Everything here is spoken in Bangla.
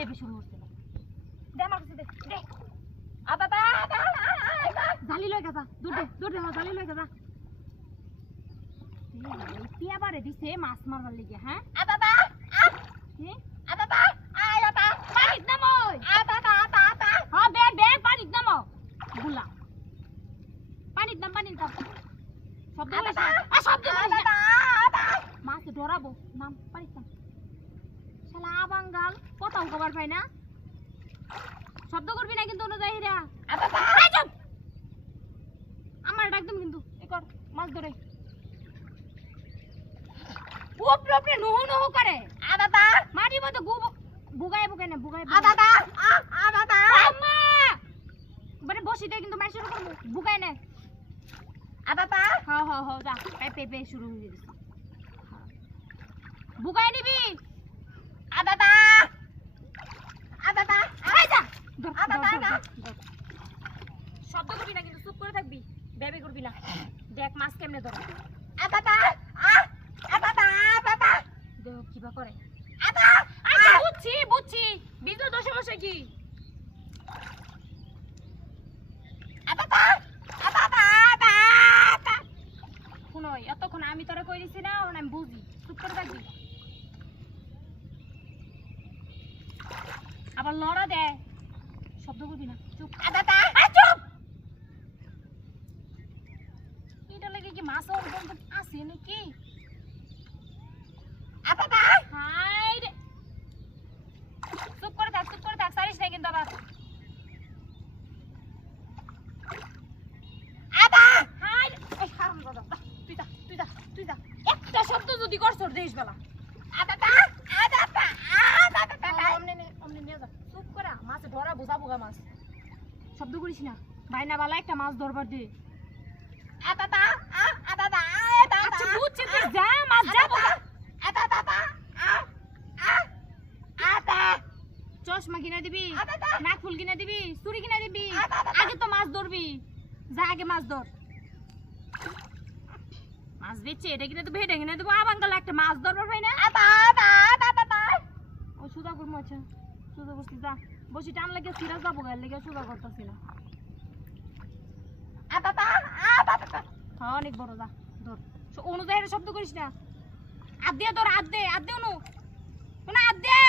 বেবি শুরু করতে দে আমার কাছে দে বাবা জালি লই গাজা দূর দে জালি লই গাজা এই পিয়া বারে দিছে মাছ মারবার লাগি হ্যাঁ বাবা কি বাবা আয় বাবা পানি নামই বাবা হ্যাঁ বেগ পানি নামো বুলা পানি নাম শব্দ করিস না মাছ ধরাবো নাম পানি নাম শালা আবাঙ্গাল কথাও খবর পাই না শব্দ করবি না কিন্তু অনুযায়ী রা আমার একদম কিন্তু একর মাছ ধরে উপরে নহু করে বাবা মাটির মধ্যে বুগায় না বাবা আম্মা মানে বসি দে কিন্তু মাছ শুরু করব বুগায় না বাবা হ্যাঁ যা পে শুরু হয়ে গেছে বুগায় নিবি বাবা আয় যা শব্দ করবি না কিন্তু চুপ করে থাকবি বেবি করবি না দেখ মাছ কেমনে ধরে দেখ কিবা করে বুঝছি বিজু তো সমস্যা কি শুনই এতক্ষণ আমি তোরা কই দিছি না ওর আমি বুঝি চুপ করে থাকবি আবার লড়া দে শব্দ করবি না চুপ চুপ এটা লাগে কি মাছ আছে নাকি চুপ করে থাক সারিস না কিন্তু আবার তুই যা একটা শব্দ যদি করছ দেশ বেলা চুপ করা মাছ ধরা বোঝাবো গা মাছ শব্দ করিস না ভাই না বালা একটা মাছ ধরবার দে আচ্ছা বুঝছি তুই যা মাছ যাবো চশমা কিনা দিবি নাক ফুল কিনা দিবি চুরি কিনা দিবি আগে তো মাছ ধরবি যা আগে মাছ ধর মাছ বেচে এটা কিনা তো ভেটে কিনা দেবো আবাঙ্গাল একটা মাছ ধরবার ভাই না ও সুদা করবো আচ্ছা সুদা করছি যা বসি টান লাগে সিরা যাবো গায়ে লেগে সুদা করতেছি না হ্যাঁ অনেক বড় যা ধর অনুযায়ী শব্দ করিস না আদ দিয়ে ধর আদ দে অনু আদ দে